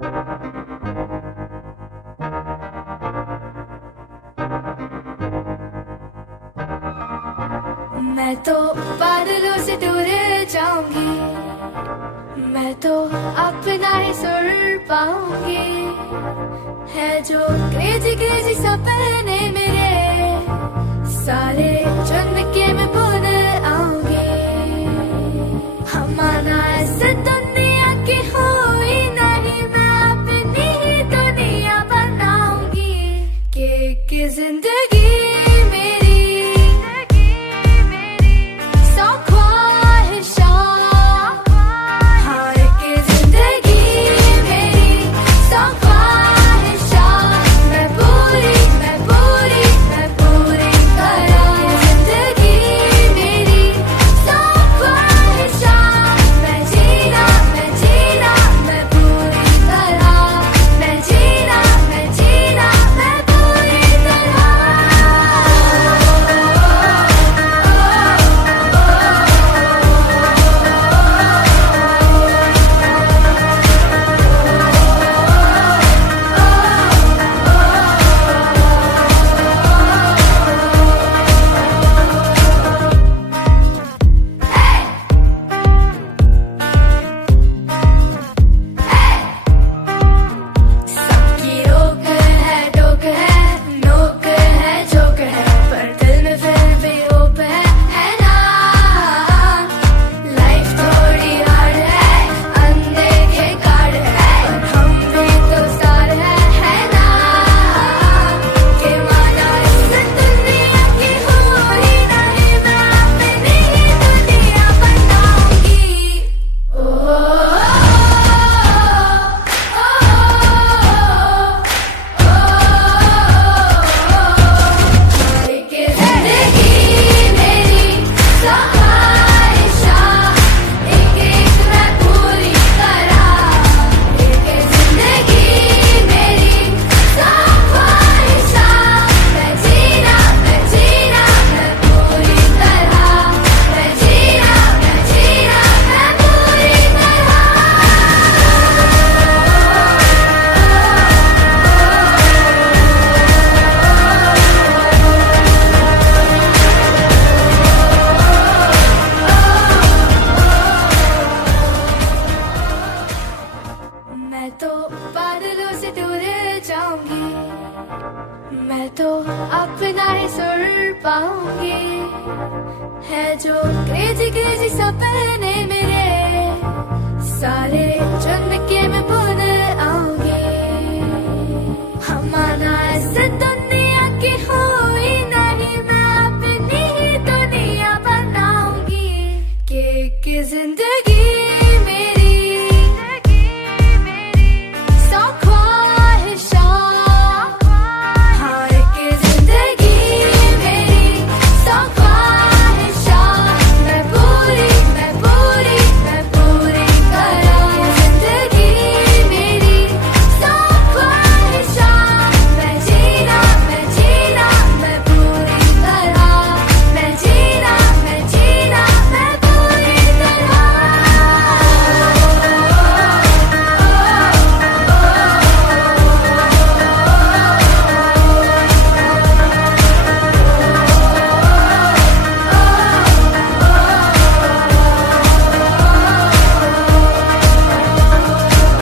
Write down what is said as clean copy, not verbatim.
मैं तो बादलों से दूर जाऊंगी, मैं तो अपना ही सुर पाऊंगी। है जो क्रेजी क्रेजी सपने मेरे, सारे चुन के मैं भूल आऊंगी। हमारा ऐसे दुनिया की हुई नहीं, मैं अपनी ही दुनिया बनाऊंगी। कि जिंदगी मैं तो बादलों से दूर जाऊंगी, मैं तो अपना ही सुर पाऊंगी। है जो क्रेजी क्रेजी सपने मेरे, सारे चुन के मैं भूल